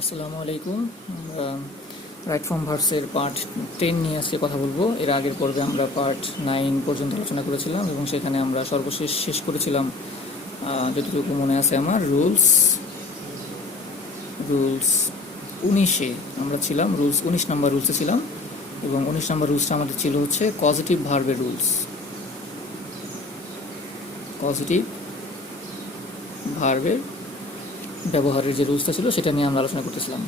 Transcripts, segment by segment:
আসসালামু আলাইকুম। আমরা রাইট ফ্রম ভার্সের পার্ট 10 নিয়ে আজকে কথা বলবো। এর আগের পর্বে আমরা পার্ট 9 পর্যন্ত আলোচনা করেছিলাম এবং সেখানে আমরা সর্বশেষ শেষ করেছিলাম যতটুকু মনে আছে আমার রুলস 19-এ আমরা ছিলাম। রুলস 19 নম্বর রুলসে ছিলাম এবং 19 নম্বর রুলসটা আমাদের ছিল হচ্ছে পজিটিভ ভার্বের রুলস। পজিটিভ ভার্বের ব্যবহারের যে রুলসটা ছিল সেটা নিয়ে আমরা আলোচনা করতেছিলাম।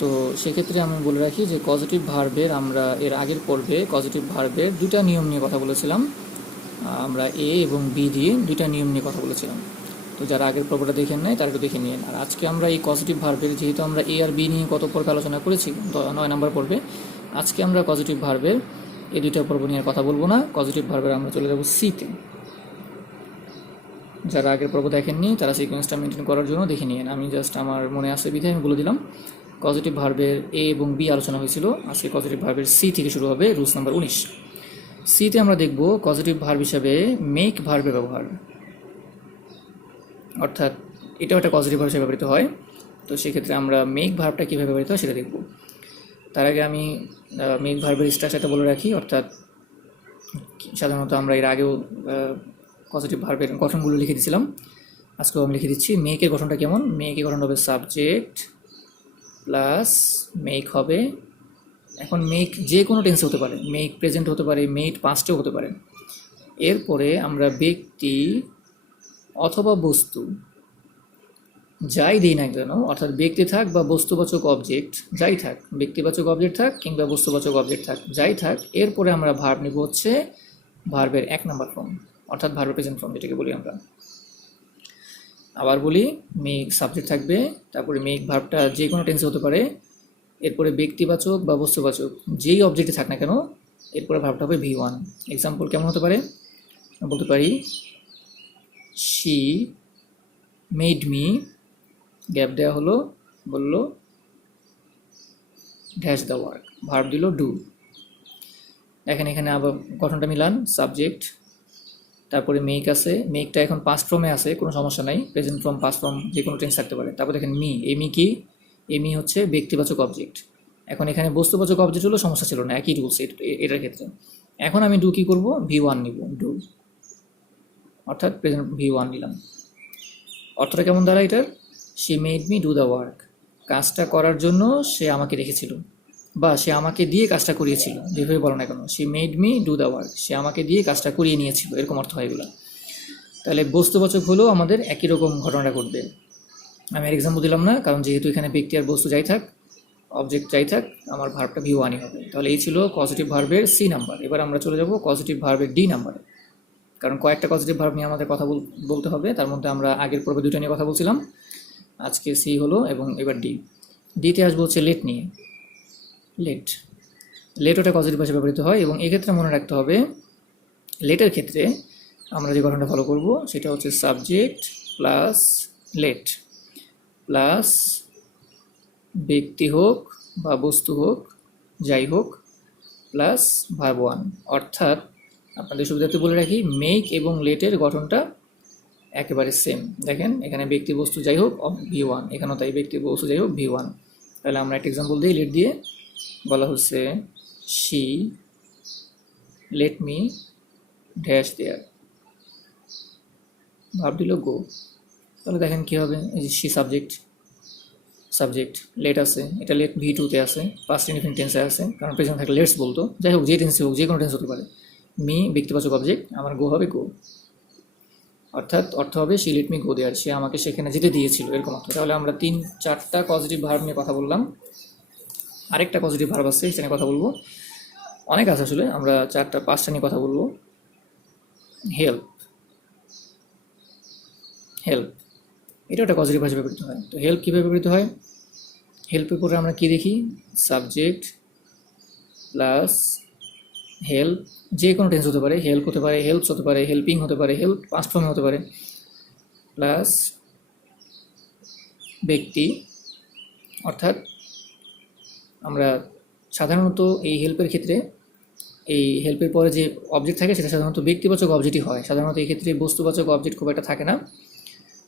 তো সেক্ষেত্রে আমি বলে রাখি যে পজিটিভ ভার্বের আমরা এর আগের পর্বে পজিটিভ ভার্বের দুটা নিয়ম নিয়ে কথা বলেছিলাম। আমরা এ এবং বি দিয়ে দুইটা নিয়ম নিয়ে কথা বলেছিলাম। তো যারা আগের পর্বটা দেখেন নাই তারা একটু দেখে নিন। আর আজকে আমরা এই পজিটিভ ভার্বের, যেহেতু আমরা এ আর বি নিয়ে কত পর্বে আলোচনা করেছি 9 নম্বর পর্বে, আজকে আমরা পজিটিভ ভার্বের এই দুইটা পর্ব নিয়ে কথা বলবো না। পজিটিভ ভার্বের আমরা চলে যাব সিতে। যারা আগের পর্ব দেখেননি তারা সিকোয়েন্সটা মেনটেন করার জন্য দেখে নিন। আমি জাস্ট আমার মনে আসে বিধায় আমি বলে দিলাম। পজিটিভ ভার্বের এ এবং বি আলোচনা হয়েছিল, আজকে পজিটিভ ভার্বের সি থেকে শুরু হবে, রুলস নাম্বার 19। সিতে আমরা দেখব পজিটিভ ভার্ব হিসাবে মেক ভার্বের ব্যবহার, অর্থাৎ এটাও একটা পজিটিভ ভার্ব হিসেবে ব্যবহৃত হয়। তো সেক্ষেত্রে আমরা মেক ভার্বটা কীভাবে ব্যবহৃত হয় সেটা দেখব। তার আগে আমি মেক ভার্বের স্ট্রাকচারটা বলে রাখি। অর্থাৎ সাধারণত আমরা এর আগেও পজিটিভ ভার্বের গঠনগুলো লিখে দিয়েছিলাম, আজকেও আমি লিখে দিচ্ছি। মেকের গঠনটা কেমন? মেকের গঠন হবে সাবজেক্ট প্লাস মেক হবে। এখন মেক যে কোনো টেন্সে হতে পারে, মেক প্রেজেন্ট হতে পারে, মেড পাস্টেও হতে পারে। এরপরে আমরা ব্যক্তি অথবা বস্তু যাই দিই না কেন, অর্থাৎ ব্যক্তি থাক বা বস্তুবাচক অবজেক্ট যাই থাক, ব্যক্তিবাচক অবজেক্ট থাক কিংবা বস্তুবাচক অবজেক্ট থাক, যাই থাক, এরপরে আমরা ভার্ব নিব হচ্ছে ভার্বের 1 নম্বর ফর্ম, অর্থাৎ ভার্বের প্রেজেন্ট ফর্ম যেটাকে বলি আমরা। আবার বলি, মেক সাবজেক্ট থাকবে, তারপরে মেক ভার্বটা যে কোনো টেন্সে হতে পারে, এরপরে ব্যক্তিবাচক বা বস্তুবাচক যেই অবজেক্টে থাক না কেন, এরপরে ভার্বটা হবে V1। এক্সাম্পল কেমন হতে পারে? বলতে পারি শি মেড মি, গ্যাপ দেওয়া হলো, বললো ড্যাশ দ্য ওয়ার্ক, ভার্ব দিল ডু। দেখেন এখানে আবার গঠনটা মিলান, সাবজেক্ট তারপরে মেক আছে, মেকটা এখন পাস্ট ফর্মে আছে, কোনো সমস্যা নাই, প্রেজেন্ট ফর্ম পাস্ট ফর্ম যে কোনো টেন্স থাকতে পারে। তারপর দেখেন মি, এমি কি? এমি হচ্ছে ব্যক্তিবাচক অবজেক্ট। এখন এখানে বস্তুবাচক অবজেক্ট হলো সমস্যা ছিল না, একই রুলস এটার ক্ষেত্রে। এখন আমি ডু কী করবো? V1 নিব, ডু, অর্থাৎ প্রেজেন্ট V1 নিলাম। অর্থটা কেমন দাঁড়ায় এটার? She made me do the work, কাজটা করার জন্য সে আমাকে রেখেছিল বা সে আমাকে দিয়ে কাজটা করিয়েছিল, যেভাবে বলো না কেন, she made me do the work, সে আমাকে দিয়ে কাজটা করিয়ে নিয়েছিল, এরকম অর্থ হয় এগুলো। তাহলে বস্তুবাচক হলেও আমাদের একই রকম ঘটনাটা ঘটবে। আমি আর এক্সাম্পল দিলাম না, কারণ যেহেতু এখানে ব্যক্তি আর বস্তু যাই থাক, অবজেক্ট যাই থাক, আমার ভার্বটা V1ই হবে। তাহলে এই ছিল পজিটিভ ভার্বের সি নাম্বার। এবার আমরা চলে যাব পজিটিভ ভার্বের ডি নাম্বারে, কারণ কয়েকটা পজিটিভ ভার্ব নিয়ে আমাদের কথা বলতে হবে। তার মধ্যে আমরা আগের পর্বে দুটো নিয়ে কথা বলছিলাম, আজকে সি হলো এবং এবার ডি। ডিতে আসবো হচ্ছে লেট নিয়ে। লেট, লেট ওটা পজিটিভ ভাষায় ব্যবহৃত হয় এবং এক্ষেত্রে মনে রাখতে হবে লেটের ক্ষেত্রে আমরা যে গঠনটা ফলো করব সেটা হচ্ছে সাবজেক্ট প্লাস লেট প্লাস ব্যক্তি হোক বা বস্তু হোক যাই হোক প্লাস ভার্ব 1। অর্থাৎ আপনাদের সুবিধার্থে বলে রাখি, মেক এবং লেটের গঠনটা একেবারে সেম। দেখেন এখানে ব্যক্তি বস্তু যাই হোক V1, এখানেও তাই ব্যক্তি বস্তু যাই হোক V1। তাহলে আমরা একটা এক্সাম্পল দিই, লেট দিয়ে বলা হচ্ছে শি লেট মি ড্যাশ দেয়ার, ভাব দিল গো। তাহলে দেখেন কী হবে, এই যে শি সাবজেক্ট লেট আছে, এটা লেট V2-তে আছে, পাস্ট ইনডিফিনিট টেন্সে আছে, কারণ প্রেজেন্ট থাকলে লেটস বলতো, যাই হোক যে টেন্সে হোক, যে কোনো টেন্স হতে পারে। মি ব্যক্তিবাচক অবজেক্ট, আমার গো হবে গো, অর্থাৎ অর্থ হবে শি লেট মি গো দেয়ার, সে আমাকে সেখানে যেতে দিয়েছিল, এরকম অর্থ। তাহলে আমরা 3-4টা পজিটিভ ভার্ব নিয়ে কথা বললাম। আরেকটা পজিটিভ ভার্ব আছে, সেটা নিয়ে কথা বলবো, অনেক আছে আসলে, আমরা 4-5টা নিয়ে কথা বলবো। হেল্প, এটা একটা পজিটিভ ভাষায় ব্যবহৃত হয়। তো হেল্প কীভাবে ব্যবহৃত হয়? হেল্পের পরে আমরা কী দেখি? সাবজেক্ট প্লাস হেল্প, যে কোনো টেন্স হতে পারে, হেল্প হতে পারে, হেল্পস হতে পারে, হেল্পিং হতে পারে, হেল্প পাস্ট ফর্মে হতে পারে, প্লাস ব্যক্তি। অর্থাৎ আমরা সাধারণত এই হেল্পের ক্ষেত্রে, এই হেল্পের পরে যে অবজেক্ট থাকে সেটা সাধারণত ব্যক্তিবাচক অবজেক্টই হয়। সাধারণত এই ক্ষেত্রে বস্তুবাচক অবজেক্ট খুব একটা থাকে না।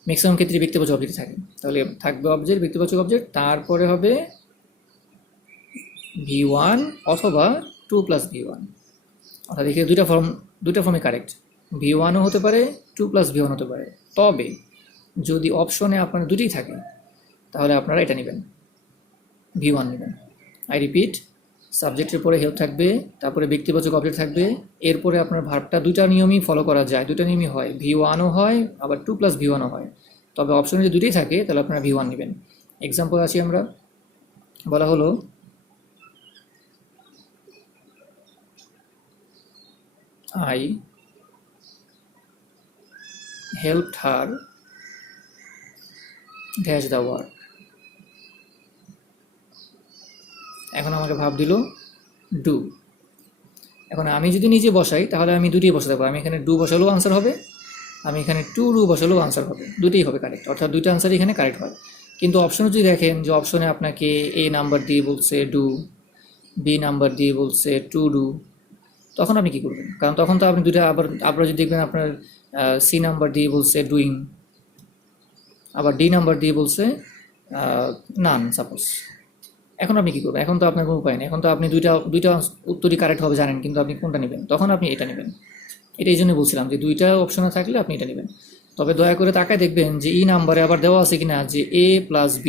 ম্যাক্সিমাম ক্ষেত্রে ব্যক্তিবাচক অবজেক্ট থাকে। তাহলে থাকবে অবজেক্ট, ব্যক্তিবাচক অবজেক্ট, তারপরে হবে V1 অথবা 2+V1। অর্থাৎ এখানে দুইটা ফর্মে কারেক্ট, V1ও হতে পারে 2+V1 হতে পারে। তবে যদি অপশনে আপনার দুটোই থাকে তাহলে আপনারা এটা নেবেন, V1 নেবেন। আই রিপিট, সাবজেক্টের পরে হেল্প থাকবে, তারপরে ব্যক্তিবাচক অবজেক্ট থাকবে, এরপরে আপনার ভার্বটা দুইটা নিয়মই ফলো করা যায়, দুইটা নিয়মই হয়, V1ও হয় আবার 2+V1ও হয়। তবে অপশনে যদি দুটোই থাকে তাহলে আপনারা V1 নেবেন। এক্সাম্পল আসি আমরা, বলা হলো I helped her dash the work। এখন আমাকে ভাব দিল ডু। এখন আমি যদি নিজে বসাই তাহলে আমি দুটোই বসাতে পারবো, আমি এখানে ডু বসালেও আনসার হবে, আমি এখানে টু ডু বসালেও আনসার হবে, দুটোই হবে কারেক্ট, অর্থাৎ দুইটা আনসারই এখানে কারেক্ট হয়। কিন্তু অপশনে যদি দেখেন যে অপশনে আপনাকে এ নাম্বার দিয়ে বলছে ডু, বি নাম্বার দিয়ে বলছে টু ডু, তখন আপনি কী করবেন? কারণ তখন তো আপনি দুইটা আবার যদি দেখবেন আপনার সি নাম্বার দিয়ে বলছে ডুইং, আবার ডি নাম্বার দিয়ে বলছে নান সাপোজ, এখন আপনি কী করবেন? এখন তো আপনার কোনো উপায় নেই, এখন তো আপনি দুইটা উত্তরই কারেক্ট হবে জানেন, কিন্তু আপনি কোনটা নেবেন? তখন আপনি এটা নেবেন। এটাই জন্য বলছিলাম যে দুইটা অপশনে থাকলে আপনি এটা নেবেন। তবে দয়া করে তাকায় দেখবেন যে ই নাম্বারে আবার দেওয়া আছে কিনা যে A+B,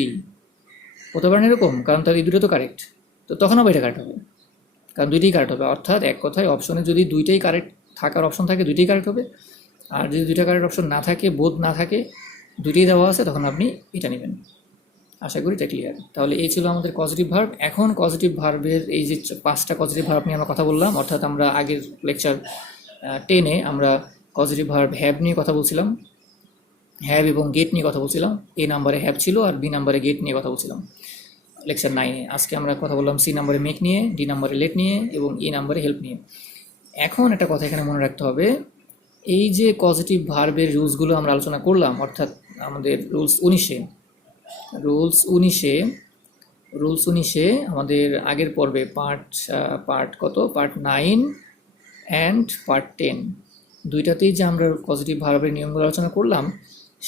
হতে পারেন এরকম, কারণ তার এই দুটো তো কারেক্ট, তো তখন আবার এটা কারেক্ট হবে, কারণ দুইটাই কারেক্ট হবে। অর্থাৎ এক কথায় অপশনে যদি দুইটাই কারেক্ট থাকার অপশন থাকে দুইটাই কারেক্ট হবে, আর যদি দুইটা কারেক্ট অপশন না থাকে, বোধ না থাকে, দুইটাই দেওয়া আছে, তখন আপনি এটা নেবেন। আশা করি এটা ক্লিয়ার। তাহলে এই ছিল আমাদের পজিটিভ ভার্ব। এখন পজিটিভ ভার্বের এই যে 5টা পজিটিভ ভার্ব নিয়ে আমরা কথা বললাম, অর্থাৎ আমরা আগের লেকচার 10-এ আমরা পজিটিভ ভার্ব হ্যাভ নিয়ে কথা বলছিলাম, হ্যাভ এবং গেট নিয়ে কথা বলছিলাম। এ নাম্বারে হ্যাভ ছিল আর বি নাম্বারে গেট নিয়ে কথা বলছিলাম লেকচার 9-এ। আজকে আমরা কথা বললাম সি নাম্বারে মেক নিয়ে, ডি নাম্বারে লেট নিয়ে এবং ই নাম্বারে হেল্প নিয়ে। এখন একটা কথা এখানে মনে রাখতে হবে, এই যে পজিটিভ ভার্বের রুলসগুলো আমরা আলোচনা করলাম, অর্থাৎ আমাদের রুলস 19-এ আমাদের আগের পর্বে পার্ট 9 অ্যান্ড পার্ট 10 দুইটাতেই যে আমরা পজিটিভ ভার্বের নিয়মগুলো আলোচনা করলাম,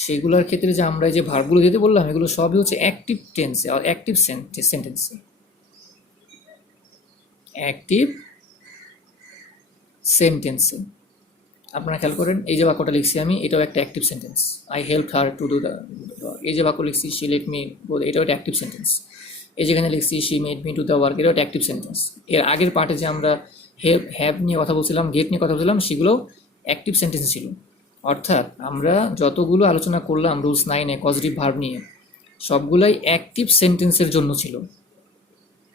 সেগুলোর ক্ষেত্রে যে আমরা যে ভার্বগুলো দিতে বললাম এগুলো সবই হচ্ছে অ্যাক্টিভ টেন্সে আর অ্যাক্টিভ সেন্টেন্সে। অ্যাক্টিভ সেন্টেন্সে আপনারা খেয়াল করেন, এই যে বাক্যটা লিখছি আমি, এটাও একটা active sentence. I help her to do the, এই যে বাক্য লিখছি শি লেট মি, এটাও একটা অ্যাক্টিভ সেন্টেন্স। এই যেখানে লিখছি she made me to the work, এটাও একটা অ্যাক্টিভ সেন্টেন্স। এর আগের পার্টে যে আমরা হ্যাভ নিয়ে কথা বলছিলাম, গেট নিয়ে কথা বলছিলাম, সেগুলো অ্যাক্টিভ সেন্টেন্স ছিল। অর্থাৎ আমরা যতগুলো আলোচনা করলাম রুলস 9-এ পজিটিভ ভার্ব নিয়ে, সবগুলাই অ্যাক্টিভ সেন্টেন্সের জন্য ছিল,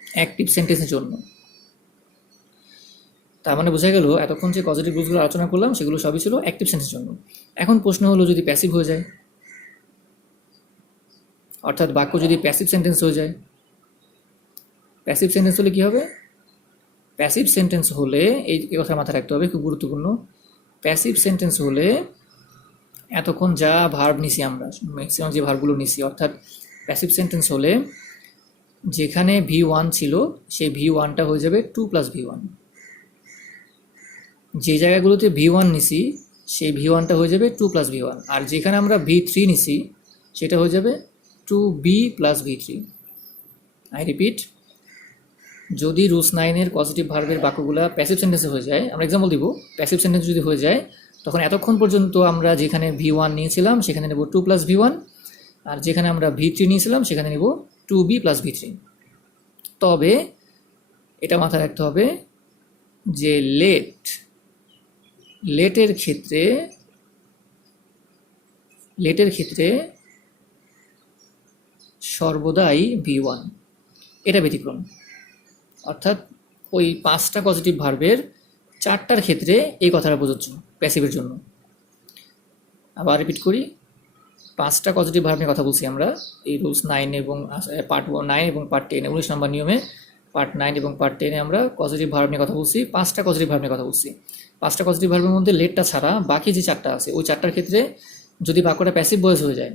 অ্যাক্টিভ সেন্টেন্সের জন্য। তার মানে বোঝা গেল এতক্ষণ যে পজিটিভ রুলসগুলো আলোচনা করলাম সেগুলো সবই ছিল অ্যাক্টিভ সেন্সের জন্য। এখন প্রশ্ন হলো, যদি প্যাসিভ হয়ে যায়, অর্থাৎ বাক্য যদি প্যাসিভ সেন্টেন্স হয়ে যায়, প্যাসিভ সেন্টেন্স হলে কী হবে? প্যাসিভ সেন্টেন্স হলে এই কথা মাথায় রাখতে হবে, খুব গুরুত্বপূর্ণ। প্যাসিভ সেন্টেন্স হলে এতক্ষণ যা ভার্ব নিছি আমরা, ম্যাক্সিমাম যে ভার্বগুলো নিছি, অর্থাৎ প্যাসিভ সেন্টেন্স হলে যেখানে V1 ছিল সেই V1টা হয়ে যাবে 2+V1। যে জায়গাগুলোতে V1 নিছি সেই V1টা হয়ে যাবে 2+V1, আর যেখানে আমরা V3 নিছি সেটা হয়ে যাবে 2B+V3। আই রিপিট, যদি রুলস 9-এর পজিটিভ ভার্বের বাক্যগুলো প্যাসিভ সেন্টেন্সে হয়ে যায়, আমরা এক্সাম্পল দিব, প্যাসিভ সেন্টেন্স যদি হয়ে যায় তখন এতক্ষণ পর্যন্ত আমরা যেখানে V1 নিয়েছিলাম সেখানে নেব 2+V1, আর যেখানে আমরা V3 নিয়েছিলাম সেখানে নেব 2B+V3। তবে এটা মাথায় রাখতে হবে যে লেটের ক্ষেত্রে সর্বদাই V1, এটা ব্যতিক্রম। অর্থাৎ ওই 5টা পজিটিভ ভার্বের 4টার ক্ষেত্রে এই কথাটা প্রযোজ্য প্যাসিভের জন্য। আবার রিপিট করি, 5টা পজিটিভ ভার্ব নিয়ে কথা বলছি আমরা এই রুলস 9 এবং পার্ট 9 এবং পার্ট 10, 19 নম্বর নিয়মে পার্ট 9 এবং পার্ট 10-এ আমরা পজিটিভ ভার্ব নিয়ে কথা বলছি, 5টা পজিটিভ ভার্ব নিয়ে কথা বলছি। 5টা পজিটিভ ভার্বের মধ্যে লেটটা ছাড়া বাকি যে 4টা আছে, ওই 4টার ক্ষেত্রে যদি বাক্যটা প্যাসিভ ভয়েস হয়ে যায়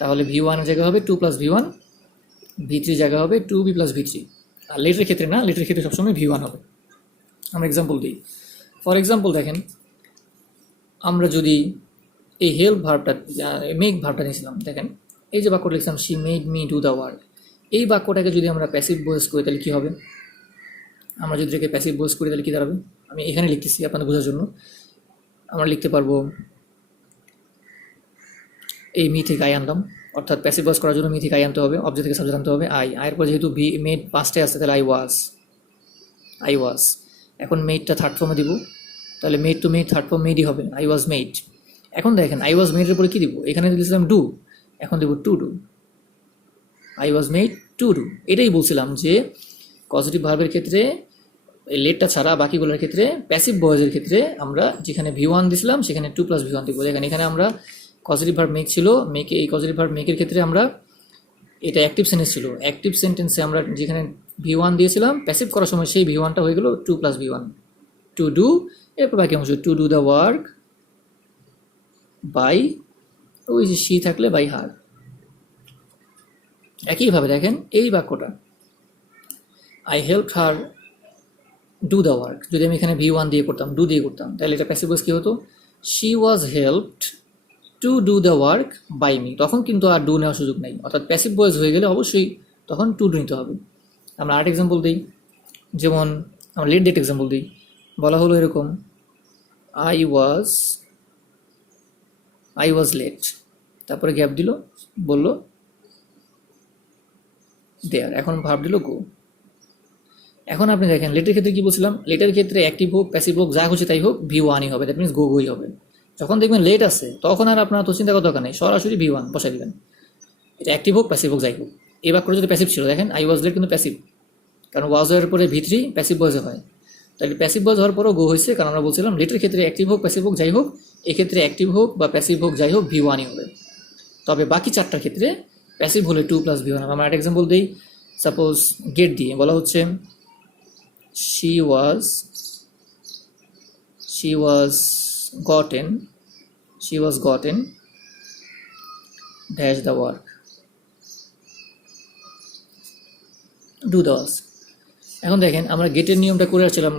তাহলে V1 এর জায়গা হবে 2+V1, V3 জায়গা হবে 2B+V3। আর লেটের ক্ষেত্রে না, লেটের ক্ষেত্রে সবসময় V1 হবে। আমরা এক্সাম্পল দিই। ফর এক্সাম্পল দেখেন, আমরা যদি এই হেল্প ভার্বটা মেক ভার্বটা নিয়েছিলাম। দেখেন এই যে বাক্যটা লিখছিলাম, she made me do the work, এই বাক্যটাকে যদি আমরা প্যাসিভ ভয়েস করি তাহলে কী হবে? আমরা যদি এটাকে প্যাসিভ ভয়েস করি তাহলে কী দাঁড়াবে? আমি এখানে লিখতেছি আপনাদের বোঝার জন্য। আমরা লিখতে পারবো এই মি থেকে আই আনলাম, অর্থাৎ প্যাসিভ ভয়েস করার জন্য মি থেকে আই আনতে হবে, অবজেক্ট থেকে সাবজেক্ট আনতে হবে আয়ের পর যেহেতু বি মেড পাঁচটায় আসছে তাহলে আই ওয়াজ। এখন মেডটা থার্ড ফর্মে দিব, তাহলে made to made third form মেডই হবে, আই ওয়াজ মেড। এখন দেখেন আই ওয়াজ মেডের পরে কী দিব? এখানে দিয়েছিলাম ডু, এখন দেবো to do, I was made to do. এটাই বলছিলাম যে পজিটিভ ভার্বের ক্ষেত্রে লেটটা ছাড়া বাকিগুলোর ক্ষেত্রে প্যাসিভ ভয়েসের ক্ষেত্রে আমরা যেখানে V1 দিছিলাম সেখানে 2+V1 দিব। দেখেন এখানে আমরা পজিটিভ ভার্ব মেক ছিল, মেকে এই পজিটিভ ভার্ব মেকের ক্ষেত্রে আমরা এটা অ্যাক্টিভ সেন্টেন্স ছিল, অ্যাক্টিভ সেন্টেন্সে আমরা যেখানে V1 দিয়েছিলাম প্যাসিভ করার সময় সেই V1টা হয়ে গেল 2+V1, টু ডু। এরপর বাকি অংশ to do the work by, ওই যে শি থাকলে বাই হার। একইভাবে দেখেন এই বাক্যটা I help her do the work, যদি আমি এখানে V1 দিয়ে করতাম, ডু দিয়ে করতাম, তাহলে এটা প্যাসিভ ভয়েস কী হতো? She was helped to do the work by me. তখন কিন্তু আর ডু নেওয়ার সুযোগ নেই, অর্থাৎ প্যাসিভ ভয়েস হয়ে গেলে অবশ্যই তখন টু ডু নিতে হবে। আমরা আরেক এক্সাম্পল দিই, যেমন আমরা লেট ডেট এক্সাম্পল দিই। বলা হলো এরকম, আই ওয়াজ লেট, তারপরে গ্যাপ দিল, বলল দেয়ার, এখন ভার্ব দিল গো। এখন আপনি দেখেন লেটের ক্ষেত্রে কী বলছিলাম? লেটের ক্ষেত্রে অ্যাক্টিভ হোক প্যাসিভ হোক যা হচ্ছে তাই হোক V1ই হবে, দ্যাট মিনস গোই হবে। যখন দেখবেন লেট আছে তখন আর আপনার তো চিন্তা করার দরকার নেই, সরাসরি V1 বসাই দেবেন, এটা অ্যাক্টিভ হোক প্যাসিভ হোক যাই হোক। এই বাক্যটা যদি প্যাসিভ ছিল, দেখেন আই ওয়াজ লেট কিন্তু প্যাসিভ, কারণ ওয়াজের পরে V3 প্যাসিভ ভয়েসে হয়, তাহলে প্যাসিভ ভয়েস হওয়ার পরও গো হয়েছে, কারণ আমরা বলছিলাম লেটের ক্ষেত্রে অ্যাক্টিভ হোক প্যাসিভ হোক যাই হোক, এক্ষেত্রে অ্যাক্টিভ হোক বা প্যাসিভ হোক যাই হোক V1ই হবে। তবে বাকি চারটার ক্ষেত্রে প্যাসিভ হলে 2+V1 হবে। আমরা একটা এক্সাম্পল দিই, সাপোজ গেট দিয়ে বলা হচ্ছে she was gotten dash the work do the task। এখন দেখেন আমরা গেটের নিয়মটা করে আসছিলাম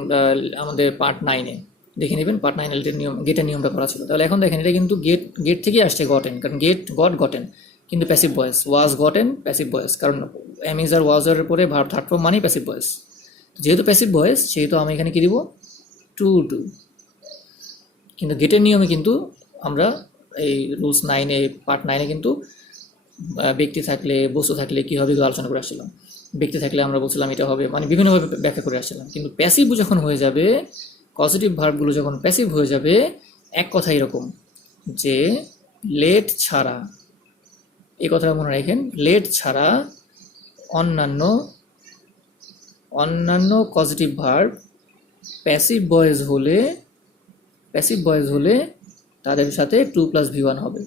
আমাদের পার্ট 9-এ, দেখে নেবেন পার্ট 9 গেটের নিয়মটা করা ছিল। তাহলে এখন দেখেন এটা কিন্তু গেট থেকে আসছে গটেন, কারণ গটেন কিন্তু প্যাসিভ ভয়েস, ওয়াজ গটেন প্যাসিভ ভয়েস, কারণ এম ইজ আর ওয়াজের পরে ভার্ব থার্ড ফর্ম মানেই প্যাসিভ ভয়েস। যেহেতু প্যাসিভ ভয়েস সেহেতু আমি এখানে কী দিব? To do. কিন্তু গেটের নিয়মে কিন্তু আমরা এই রুলস 9-এ পার্ট 9-এ কিন্তু ব্যক্তি থাকলে বস্তু থাকলে কী হবে এগুলো আলোচনা করে আসছিলাম। ব্যক্তি থাকলে আমরা বলছিলাম এটা হবে, মানে বিভিন্নভাবে ব্যাখ্যা করে আসছিলাম। কিন্তু প্যাসিভ যখন হয়ে যাবে, পজিটিভ ভার্বগুলো যখন প্যাসিভ হয়ে যাবে, এক কথা এরকম যে লেট ছাড়া, এই কথাটা মনে রাখেন, লেট ছাড়া অন্যান্য পজিটিভ ভার্ব প্যাসিভ ভয়েস হলে তাদের সাথে 2+V1 হবে।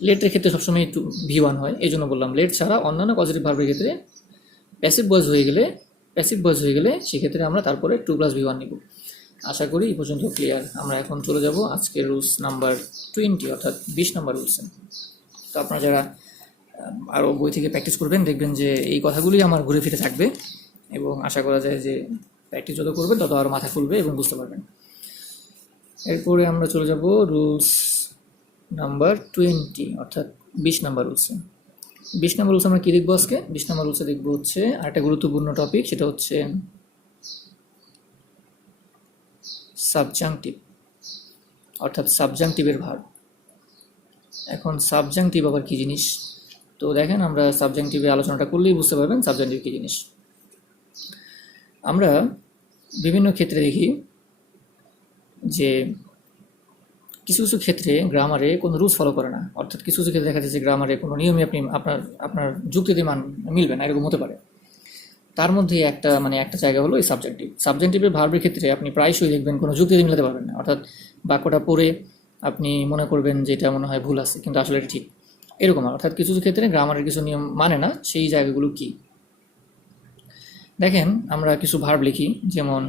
লেটের ক্ষেত্রে সবসময় V1 হয়, এই জন্য বললাম লেট ছাড়া অন্যান্য পজিটিভ ভার্বের ক্ষেত্রে প্যাসিভ ভয়েস হয়ে গেলে সেক্ষেত্রে আমরা তারপরে 2+V1 নিব। আশা করি এই পর্যন্ত ক্লিয়ার। আমরা এখন চলে যাব আজকের রুলস নাম্বার 20, অর্থাৎ 20 নম্বর রুলসে। তো আপনারা যারা আরও বই থেকে প্র্যাকটিস করবেন দেখবেন যে এই কথাগুলি আমার ঘুরে ফিরে থাকবে, এবং আশা করা যায় যে প্র্যাকটিস যত করবেন তত আরও মাথা খুলবে এবং বুঝতে পারবেন। এরপরে আমরা চলে যাব রুলস নাম্বার 20, অর্থাৎ 20 নম্বর রুলসে। 20 নম্বর রুলস আমরা কী দেখবো আজকে? 20 নম্বর রুলসে দেখবো হচ্ছে আরেকটা গুরুত্বপূর্ণ টপিক, সেটা হচ্ছে সাবজাংটিভ, অর্থাৎ সাবজাংটিভের ভার্ব। এখন সাবজাংটিভ আবার কী জিনিস? তো দেখেন আমরা সাবজাংটিভে আলোচনাটা করলেই বুঝতে পারবেন সাবজাংটিভ কী জিনিস। আমরা বিভিন্ন ক্ষেত্রে দেখি যে কিছু ক্ষেত্রে গ্রামারে কোনো রুলস ফলো করে না, অর্থাৎ কিছু ক্ষেত্রে দেখা যাচ্ছে গ্রামারে কোনো নিয়মই আপনি আপনার যুক্তিতে মিলবে না, এরকম হতে পারে। তার মধ্যে একটা জায়গা হলো এই সাবজেক্টিভের ভার্বের ক্ষেত্রে আপনি প্রায়শই দেখবেন কোনো যুক্তিতে মিলাতে পারবেন না, অর্থাৎ বাক্যটা পড়ে আপনি মনে করবেন যে এটা মনে হয় ভুল আছে কিন্তু আসলে এটা ঠিক, এরকম। অর্থাৎ কিছু ক্ষেত্রে গ্রামারের কিছু নিয়ম মানে না, সেই জায়গাগুলো কি দেখেন। আমরা কিছু ভার্ব লিখি, যেমন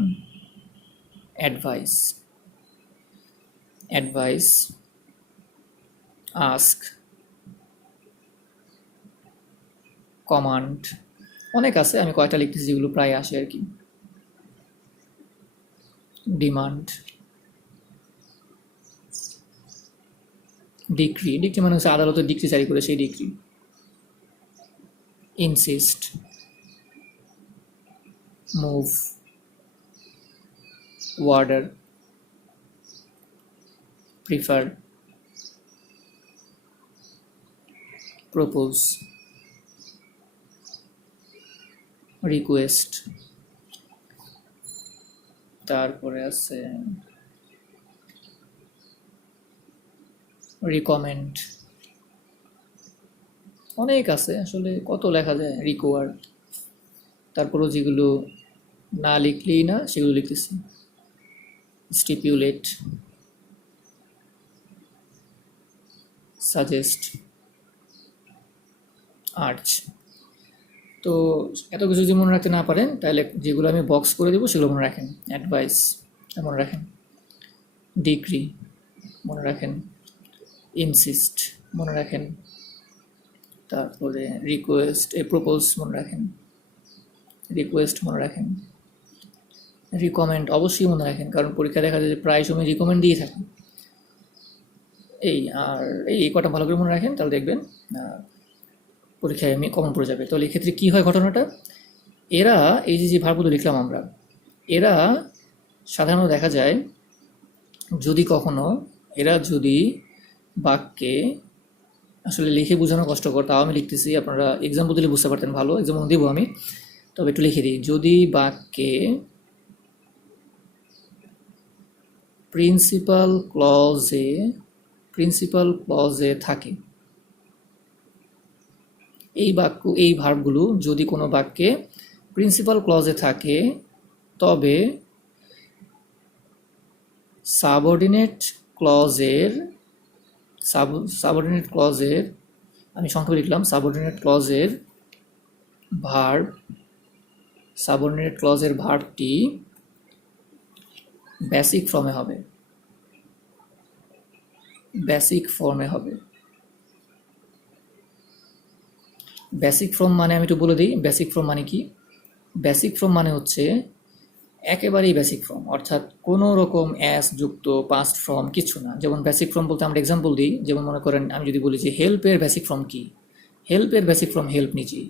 অ্যাডভাইস, আস্ক, কমান্ড, অনেক আছে, আমি কয়টা লিখতেছি যেগুলো প্রায় আসে আর কি। ডিমান্ড, ডিক্রি, ডিক্রি মানে হচ্ছে আদালতের ডিক্রি জারি করে সেই decree. Insist, move, order, prefer, propose, request, তারপরে আছে রিকমেন্ড, অনেক আছে আসলে, কত লেখা যায়, রিকোয়ার, তারপরও যেগুলো না লিখলেই না সেগুলো লিখতেছি, স্টিপুলেট, সাজেস্ট, আর্চ। তো এত কিছু যদি মনে রাখতে না পারেন তাহলে যেগুলো আমি বক্স করে দেবো সেগুলো মনে রাখেন। অ্যাডভাইস মনে রাখেন, ডিগ্রি মনে রাখেন, ইনসিস্ট মনে রাখেন, তারপরে রিকোয়েস্ট, প্রপোজ মনে রাখেন, রিকোয়েস্ট মনে রাখেন, রিকমেন্ড অবশ্যই মনে রাখেন, কারণ পরীক্ষা দেখা যায় যে প্রায় সময় রিকমেন্ড দিয়ে থাকে। আর এই কটা ভালো করে মনে রাখেন, তাহলে দেখবেন পরীক্ষায় আমি কমন পড়ে যাবে। তাহলে এক্ষেত্রে কী হয় ঘটনাটা, এরা এই যে ভার্বগুলো লিখলাম আমরা, এরা সাধারণত দেখা যায় যদি কখনো যদি বাক্যে, আসলে লিখে বোঝানো কষ্টকর, তাও আমি লিখতেছি, আপনারা এক্সাম্পল দিলে বুঝতে পারতেন ভালো, এক্সাম্পল দিব আমি, তবে একটু লিখে দিই। যদি বাক্যে প্রিন্সিপাল ক্লজে থাকে, এই ভার্বগুলো যদি কোনো বাক্যে প্রিন্সিপাল ক্লজে থাকে, তবে সাবঅর্ডিনেট ক্লজের আমি সংক্ষেপে লিখলাম, সাবঅর্ডিনেট ক্লজের ভার্বটি বেসিক ফর্মে হবে। বেসিক ফর্ম মানে আমি একটু বলে দিই, বেসিক ফর্ম মানে কি। বেসিক ফর্ম মানে হচ্ছে একেবারেই বেসিক ফর্ম, অর্থাৎ কোনো রকম অ্যাস যুক্ত পাস্ট ফর্ম কিছু না। যেমন বেসিক ফর্ম বলতে আমরা এক্সাম্পল দিই, যেমন মনে করেন আমি যদি বলি যে হেল্পের বেসিক ফর্ম কি, হেল্পের বেসিক ফর্ম হেল্প নিজেই,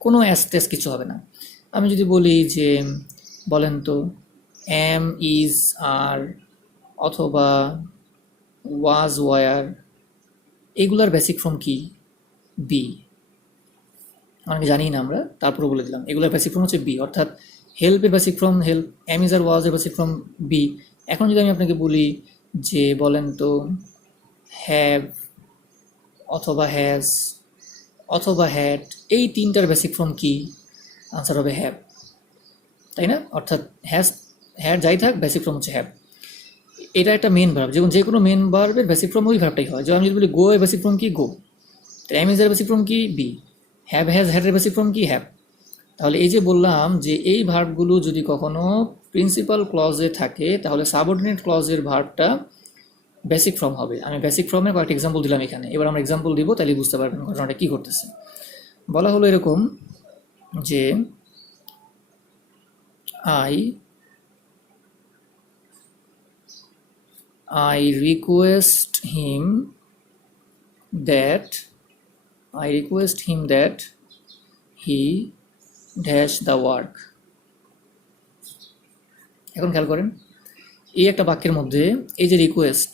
কোনো অ্যাস টেস কিছু হবে না। আমি যদি বলি যে বলেন তো এম, ইজ, আর অথবা ওয়াজ, ওয়ার, এগুলার বেসিক ফর্ম কি, বি। অনেকে জানি না আমরা, তারপরে বলে দিলাম এগুলোর বেসিক ফর্ম হচ্ছে বি, অর্থাৎ হেল্পের basic form help, am, is, are ওয়াজের বেসিক ফর্ম বি। এখন যদি আমি আপনাকে বলি যে বলেন তো হ্যাভ অথবা হ্যাজ অথবা হ্যাড, এই তিনটার বেসিক ফর্ম কি, আনসার হবে হ্যাভ, তাই না? অর্থাৎ হ্যাড যাই থাক, বেসিক ফর্ম হচ্ছে হ্যাভ। এটা একটা মেন ভার্ব, যেমন যে কোনো মেন ভার্বের বেসিক ফর্ম ওই ভার্বটাই হয়। যেমন আমি যদি বলি গো এর বেসিক ফর্ম কি, গো। তো এম, ইজ এর বেসিক ফর্ম কি, বি। হ্যাভ, হ্যাজ, হ্যাডের বেসিক ফর্ম কি, হ্যাভ। তাহলে এই যে বললাম যে এই ভার্বগুলো যদি কখনো প্রিন্সিপাল ক্লজে থাকে, তাহলে সাবঅর্ডিনেট ক্লজের ভার্বটা বেসিক ফর্ম হবে। আমি বেসিক ফর্মের কয়েকটা এক্সাম্পল দিলাম এখানে, এবার আমরা এক্সাম্পল দিব, তাহলে বুঝতে পারবেন ঘটনাটা কী করতেছে। বলা হলো এরকম যে I request him that he dash the work. এখন খেয়াল করেন, এই একটা বাক্যের মধ্যে এই যে রিকোয়েস্ট,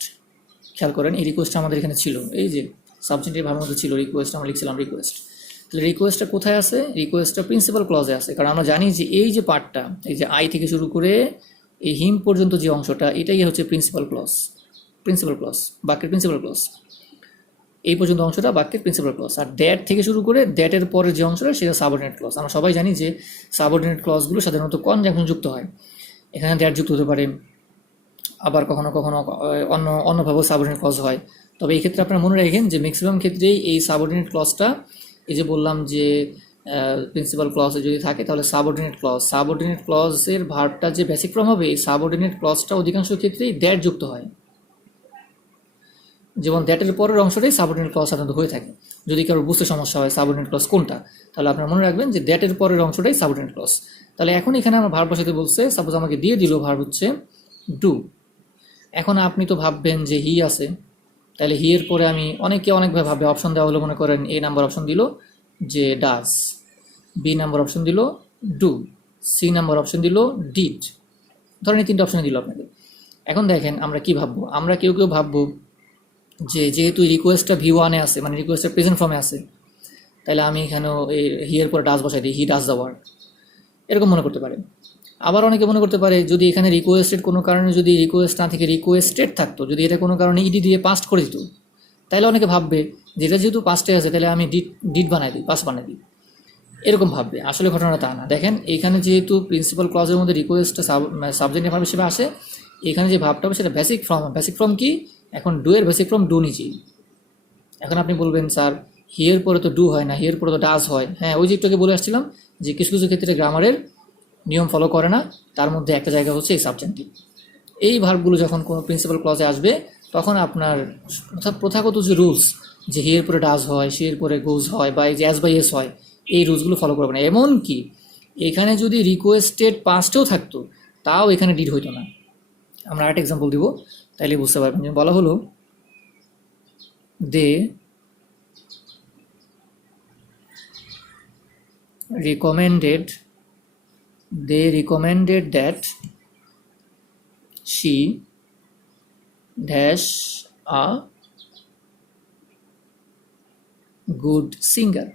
খেয়াল করেন এই রিকোয়েস্টটা আমাদের এখানে ছিল, এই যে সাবজেক্টিভ ভার্বের মধ্যে ছিল রিকোয়েস্ট, আমরা লিখছিলাম রিকোয়েস্ট। তাহলে রিকোয়েস্টটা কোথায় আছে, রিকোয়েস্টটা প্রিন্সিপাল ক্লজে আছে, কারণ আমরা জানি যে এই যে পার্টটা, এই যে আই থেকে শুরু করে এই হিম পর্যন্ত যে অংশটা, এটাই হচ্ছে প্রিন্সিপাল ক্লজ, বাক্যের প্রিন্সিপাল ক্লজ। এই পর্যন্ত অংশটা বাক্যের প্রিন্সিপাল ক্লজ। আর দ্যাট থেকে শুরু করে দ্যাটের পরের যে অংশটা সেটা সাবঅর্ডিনেট ক্লজ। আমরা সবাই জানি যে সাবঅর্ডিনেট ক্লজগুলো সাধারণত কনজাংশন যুক্ত হয়, এখানে দ্যাট যুক্ত হতে পারে, আবার কখনো কখনো অন্যভাবেও সাবঅর্ডিনেট ক্লজ হয়। তবে এই ক্ষেত্রে আপনারা মনে রাখেন যে ম্যাক্সিমাম ক্ষেত্রেই এই সাবঅর্ডিনেট ক্লজটা, এই যে বললাম যে প্রিন্সিপাল ক্লজে যদি থাকে তাহলে সাবঅর্ডিনেট ক্লজের ভার্বটা যে বেসিক ফর্ম হবে, এই সাবঅর্ডিনেট ক্লজটা অধিকাংশ ক্ষেত্রেই দ্যাট যুক্ত হয়। যেমন দ্যাটের পরের অংশটাই সাবঅর্ডিনেট ক্লজ সাধারণত হয়ে থাকে। যদি কারোর বুঝতে সমস্যা হয় সাবঅর্ডিনেট ক্লজ কোনটা, তাহলে আপনারা মনে রাখবেন যে দ্যাটের পরের অংশটাই সাবঅর্ডিনেট ক্লজ। তাহলে এখন এখানে আমার ভার্ব বসাতে বলছে, সাপোজ আমাকে দিয়ে দিল ভার্ব হচ্ছে ডু। এখন আপনি তো ভাববেন যে হি আছে, তাহলে হি এর পরে আমি অনেকভাবে ভাববে, অপশন দেওয়া হলো, মনে করেন এ নাম্বার অপশন দিল যে ডাজ, বি নাম্বার অপশন দিল ডু, সি নাম্বার অপশন দিল ডিড, ধরেন এই 3টা অপশন দিল আপনাকে। এখন দেখেন আমরা কি ভাববো, আমরা কেউ ভাববো যে যেহেতু রিকোয়েস্টটা V1-এ আছে, মানে রিকোয়েস্টটা প্রেজেন্ট ফর্মে আছে, তাহলে আমি এখানেও এই হি এর পরে ডাজ বসাই দিই, হি ডাজ দ্য ওয়ার্ক, এরকম মনে করতে পারে। আবার অনেকে মনে করতে পারে যদি এখানে রিকোয়েস্টেড কোনো কারণে যদি রিকোয়েস্ট না থেকে রিকোয়েস্টেড থাকতো, যদি এটা কোনো কারণে ইডি দিয়ে পাস্ট করে দিত, তাহলে অনেকে ভাববে যে এটা যেহেতু পাস্টে আছে তাহলে আমি ডিড বানাই দিই, পাস বানাই দিই, এরকম ভাববে। আসলে ঘটনাটা তা না। দেখেন এখানে যেহেতু প্রিন্সিপাল ক্লজের মধ্যে রিকোয়েস্টটা সাবজেক্ট ভার্ব হিসেবে আসে, এখানে যে ভাবটা হবে সেটা বেসিক ফর্ম কি, এখন ডু এর বেসিক ফর্ম ডু নিজেই। এখন আপনি বলবেন স্যার হিয়ের পরে তো ডু হয় না, হিয়ের পরে তো ডাজ হয়। হ্যাঁ, ওই যে একটু আগে বলে আসছিলাম যে কিছু ক্ষেত্রে গ্রামারের নিয়ম ফলো করে না, তার মধ্যে একটা জায়গা হচ্ছে এই সাবজেক্টিভ। এই ভার্বগুলো যখন কোনো প্রিন্সিপাল ক্লজে আসবে তখন আপনার প্রথাগত যে রুলস, যে হিয়ের পরে ডাজ হয়, সি এর পরে গোজ হয়, বা এই যে অ্যাজ বাই এস হয়, এই রুলসগুলো ফলো করবে না। এমনকি এখানে যদি রিকোয়েস্টেড পাস্টেও থাকতো তাও এখানে ডিড হইতো না। আমরা আরেকটা এক্সাম্পল দিব, তাইলে বুঝতে পারবেন। যে বলা হলো দে recommended that she dash a good singer।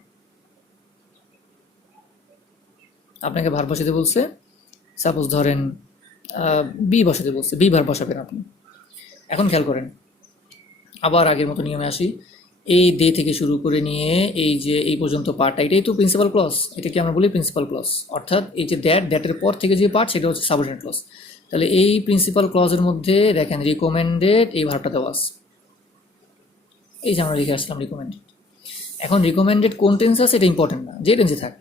আপনাকে ভার্ব বসাতে বলছে, সাপোজ ধরেন বি বসাতে বলছে, বি ভার্ব বসাবেন আপনি। এখন খেয়াল করেন, আবার আগের মতো নিয়মে আসি। এই দে থেকে শুরু করে নিয়ে এই যে এই পর্যন্ত পার্টটা, এটাই তো প্রিন্সিপাল ক্লজ, এটাকে আমরা বলি প্রিন্সিপাল ক্লজ। অর্থাৎ এই যে দ্যাটের পর থেকে যে পার্ট সেটা হচ্ছে সাবঅর্ডিনেট ক্লজ। তাহলে এই প্রিন্সিপাল ক্লজের মধ্যে দেখেন রিকমেন্ডেড এই ভার্বটা দেওয়া আছে, এই যে আমরা লিখে আসলাম রিকমেন্ডেড। এখন রিকমেন্ডেড কোন টেন্স আছে এটা ইম্পর্টেন্ট না, যে টেন্সে থাক।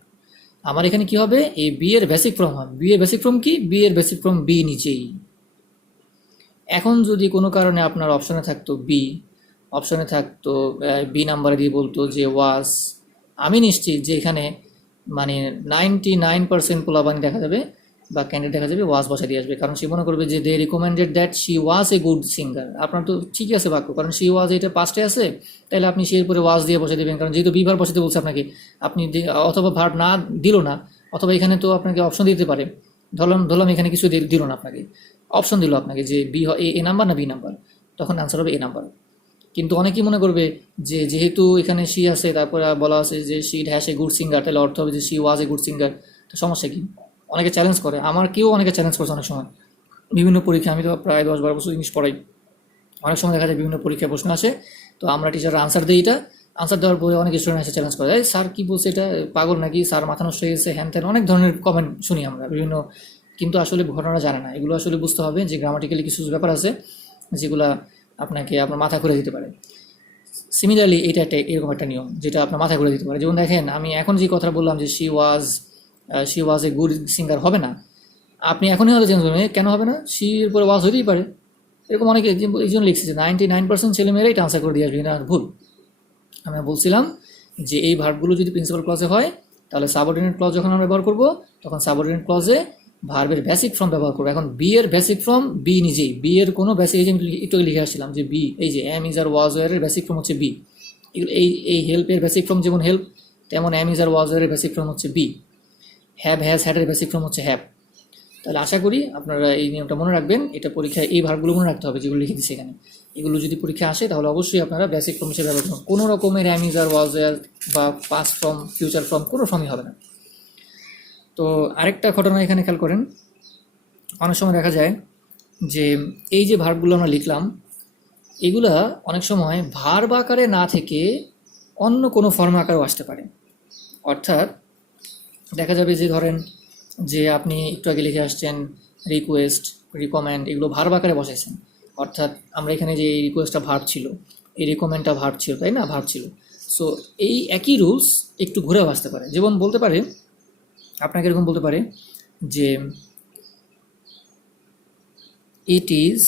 আমার এখানে কি হবে, এই বি এর বেসিক ফর্ম হবে। বি এর বেসিক ফর্ম কি, বি এর বেসিক ফর্ম বি নিজেই। এখন যদি কোনো কারণে আপনার অপশনে থাকতো বি নাম্বারে দিয়ে বলতো যে ওয়াজ, আমি নিশ্চিত যে এখানে মানে 99% পোলাবানি দেখা যাবে বা ক্যান্ডিডেট দেখা যাবে ওয়াজ বসা দিয়ে আসবে, কারণ সে মনে করবে যে they recommended that she was a good singer. আপনার তো ঠিকই আছে বাক্য, কারণ শি ওয়াজ এটা পাস্টে আছে, তাহলে আপনি সে এরপরে ওয়াজ দিয়ে বসে দেবেন, কারণ যেহেতু বি ভার্ব বসাতে বলছে আপনাকে। আপনি অথবা ভার্ব না দিল না, অথবা এখানে তো আপনাকে অপশন দিতে পারে, ধরলাম এখানে কিছু দিল না আপনাকে, অপশন দিল আপনাকে যে বি এ নাম্বার না বি নাম্বার, তখন অ্যান্সার হবে এ নাম্বার। কিন্তু অনেকেই মনে করবে যে যেহেতু এখানে শি আছে, তারপরে বলা আছে যে she hash A good singer, তাহলে অর্থ হবে যে she was a good singer. তো সমস্যা কি? অনেকে চ্যালেঞ্জ করে, অনেকে চ্যালেঞ্জ করছে অনেক সময় বিভিন্ন পরীক্ষা। আমি তো প্রায় 10-12 বছর ইংলিশ পড়াই, অনেক সময় দেখা যায় বিভিন্ন পরীক্ষায় প্রশ্ন আসে, তো আমরা টিচাররা আনসার দিই, এটা আনসার দেওয়ার পরে অনেক স্টুডেন্ট এসে চ্যালেঞ্জ করে, স্যার কী বলছে, এটা পাগল নাকি, স্যার মাথা নষ্ট হয়ে গেছে, হ্যান ত্যান, অনেক ধরনের কমেন্ট শুনি আমরা বিভিন্ন। কিন্তু আসলে ঘটনা জানে না, এগুলো আসলে বুঝতে হবে যে গ্রামাটিক্যালি কিছু ব্যাপার আছে যেগুলো আপনাকে আপনার মাথা ঘুরে দিতে পারে। সিমিলারলি এটা এরকম একটা নিয়ম যেটা আপনার মাথা ঘুরে দিতে পারে। যেমন দেখেন, আমি এখন যে কথা বললাম যে she was a good singer, হবে না, আপনি এখনই হয়তো চেঞ্জ করবেন, কেন হবে না, শির পরে ওয়াজ হতেই পারে। এরকম অনেকে এই জন্য লিখছে যে 99% ছেলেমেয়েরাই এটা আনসার করে দিয়ে আসবে, এটা ভুল। আমি বলছিলাম যে এই ভার্বগুলো যদি প্রিন্সিপাল ক্লজে হয়, তাহলে সাবঅর্ডিনেট ক্লজ যখন আমরা ব্যবহার করবো, তখন সাবঅর্ডিনেট ক্লজে ভার্বের বেসিক ফর্ম ব্যবহার করবো। এখন বি এর বেসিক ফর্ম বি নিজেই, বি এর কোনো বেসিক, এই যে একটু লিখে আসছিলাম যে বি, এই যে am is are was were এর বেসিক ফর্ম হচ্ছে বি। এই হেল্পের বেসিক ফর্ম যেমন হেল্প, তেমন am is are was were এর বেসিক ফর্ম হচ্ছে বি। হ্যাভ হ্যাজ হ্যাডের বেসিক ফর্ম হচ্ছে হ্যাভ। তাহলে আশা করি আপনারা এই নিয়মটা মনে রাখবেন। এটা পরীক্ষায় এই ভার্বগুলো মনে রাখতে হবে যেগুলো লিখে দিচ্ছি এখানে। এগুলো যদি পরীক্ষা আসে তাহলে অবশ্যই আপনারা বেসিক ফর্ম হিসেবে ব্যবহার করুন। কোনো রকমের am is are was were বা পাস্ট ফর্ম, ফিউচার ফর্ম কোনো ফর্মই হবে না। তো আরেকটা ঘটনা এখানে খেয়াল করেন, অনেক সময় দেখা যায় যে এই যে ভার্বগুলো আমরা লিখলাম, এগুলা অনেক সময় ভার্ব আকারে না থেকে অন্য কোনো ফর্ম আকারেও আসতে পারে। অর্থাৎ দেখা যাবে যে ধরেন যে আপনি একটু আগে লিখে আসছেন রিকোয়েস্ট, রিকমেন্ড, এগুলো ভার্ব আকারে বসাইছেন। অর্থাৎ আমরা এখানে যে এই রিকোয়েস্টটা ভার্ব ছিল, এই রিকমেন্ডটা ভার্ব ছিল, তাই না, ভার্ব ছিল। সো এই একই রুলস একটু ঘুরেও আসতে পারে। যেমন বলতে পারে, আপনাকে এরকম বলতে পারে যে it is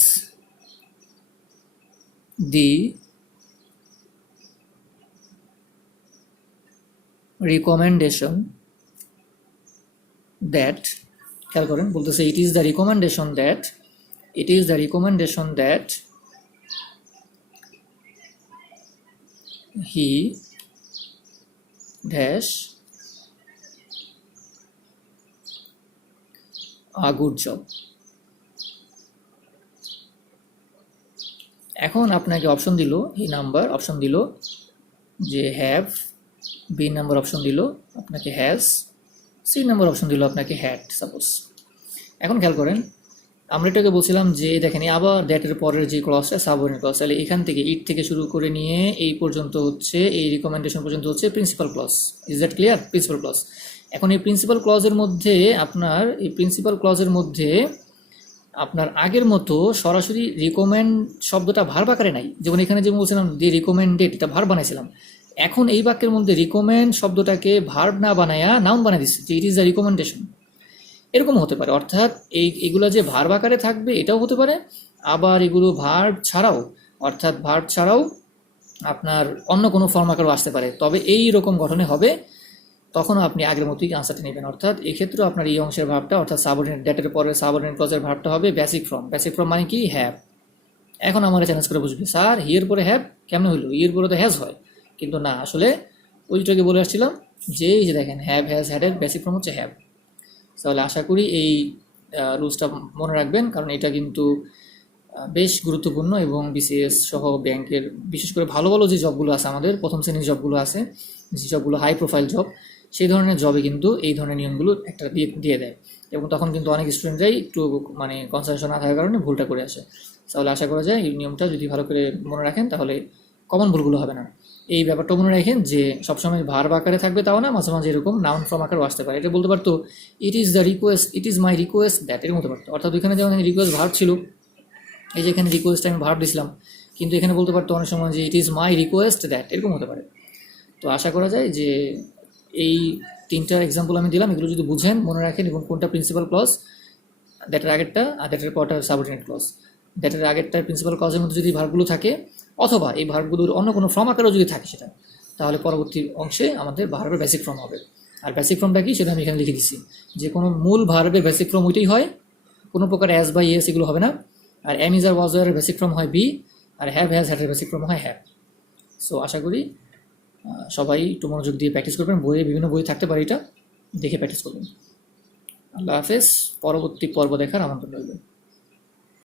the recommendation that, খেয়াল করেন বলতেছে it is the recommendation that he dash a good job. এখন আপনাকে অপশন দিল এই নাম্বার, অপশন দিল যে হ্যাভ, বি নাম্বার অপশন দিল আপনাকে হ্যাজ, সি নাম্বার অপশন দিল আপনাকে হ্যাড সাপোজ। এখন খেয়াল করেন, আমরা এটাকে বলছিলাম যে দেখেন আবার দ্যাটের পরের যে ক্লজটা সাবঅর্ডিনেট ক্লজ, তাহলে এখান থেকে ইট থেকে শুরু করে নিয়ে এই পর্যন্ত হচ্ছে, এই রিকমেন্ডেশন পর্যন্ত হচ্ছে principal clause. Is that clear? Principal clause. এখন এই প্রিন্সিপাল ক্লজের মধ্যে আপনার আগের মতো সরাসরি রিকমেন্ড শব্দটা ভার্ব আকারে নাই। যেমন এখানে যে বলছিলাম দি রিকমেন্ডেড, এটা ভার্ব বানাইছিলাম। এখন এই বাক্যের মধ্যে রিকমেন্ড শব্দটাকে ভার্ব না বানায়া নাউন বানাই দিচ্ছে, যে ইট ইজ দ্য রিকমেন্ডেশন। এরকম হতে পারে, অর্থাৎ এগুলো যে ভার্ব আকারে থাকবে এটাও হতে পারে, আবার এগুলো ভার্ব ছাড়াও, অর্থাৎ ভার্ব ছাড়াও আপনার অন্য কোনো ফর্ম আকারেও আসতে পারে। তবে এই রকম গঠনে হবে, তখন আপনি আগের মতোই আনসারটা নেবেন। অর্থাৎ এক্ষেত্রে আপনার এই অংশের ভার্বটা, অর্থাৎ সাবঅর্ডিনেট ড্যাটের পরে সাবঅর্ডিনেট ক্লজের ভার্বটা হবে বেসিক ফর্ম। বেসিক ফর্ম মানে কি? হ্যাভ। এখন আমরা চ্যালেঞ্জ করে বুঝবি, স্যার হিয়ের পরে হ্যাভ কেমন হইলো? ইয়ের পরে তো হ্যাজ হয়। কিন্তু না, আসলে ওইটাকে বলে আসছিলাম যে এই যে দেখেন হ্যাভ, হ্যাজ, হ্যাডের বেসিক ফর্ম হচ্ছে হ্যাভ। তাহলে আশা করি এই রুলসটা মনে রাখবেন, কারণ এটা কিন্তু বেশ গুরুত্বপূর্ণ এবং বিসিএস সহ ব্যাংকের বিশেষ করে ভালো ভালো যে জবগুলো আছে, আমাদের প্রথম শ্রেণীর জবগুলো আছে, যে জবগুলো হাই প্রোফাইল জব, সেই ধরনের জবে কিন্তু এই ধরনের নিয়মগুলো একটা দিয়ে দেয়। এবং তখন কিন্তু অনেক স্টুডেন্টরাই একটু মানে কনসেন্ট্রেশন না থাকার কারণে ভুলটা করে আসে। তাহলে আশা করা যায় এই নিয়মটা যদি ভালো করে মনে রাখেন তাহলে কমন ভুলগুলো হবে না। এই ব্যাপারটা মনে রাখেন যে সবসময় ভার্ব আকারে থাকবে তাও না, মাঝে মাঝে এরকম নাউন ফর্ম আকারেও আসতে পারে। এটা বলতে পারতো it is the request, it is my request that, এরকম হতে পারতো। অর্থাৎ ওইখানে যেমন রিকোয়েস্ট ভার্ব ছিল, এই যে এখানে রিকোয়েস্ট আমি ভার্ব দিছিলাম, কিন্তু এখানে বলতে পারতো অনেক সময় যে it is my request that, এরকম হতে পারে। তো আশা করা যায় যে এই তিনটা এক্সাম্পল আমি দিলাম, এগুলো যদি বুঝেন, মনে রাখেন এবং কোনটা প্রিন্সিপাল ক্লজ, দ্যাটের আগেরটা, আর দ্যাটের পরটা সাবঅর্ডিনেট ক্লজ। দ্যাটের আগেরটা প্রিন্সিপাল ক্লজের মধ্যে যদি ভার্বগুলো থাকে, অথবা এই ভার্বগুলোর অন্য কোনো ফর্ম আকারেও যদি থাকে সেটা, তাহলে পরবর্তী অংশে আমাদের ভার্বের বেসিক ফর্ম হবে। আর বেসিক ফর্মটা কি সেটা আমি এখানে লিখে দিচ্ছি, যে কোনো মূল ভার্বের বেসিক ফর্ম ওইটাই হয়, কোনো প্রকার অ্যাজ বা ইয়েস এগুলো হবে না। আর এম ইজ আর ওয়াজ এর বেসিক ফর্ম হয় বি, আর হ্যাভ, হ্যাজ, হ্যাডের বেসিক ফর্ম হয় হ্যাভ। সো আশা করি সবাই একটু মনোযোগ দিয়ে প্র্যাকটিস করবেন। বিভিন্ন বই থাকতে পারে, এটা দেখে প্র্যাকটিস করবেন। আল্লাহ হাফেজ। পরবর্তী পর্ব দেখার আমন্ত্রণ রইল।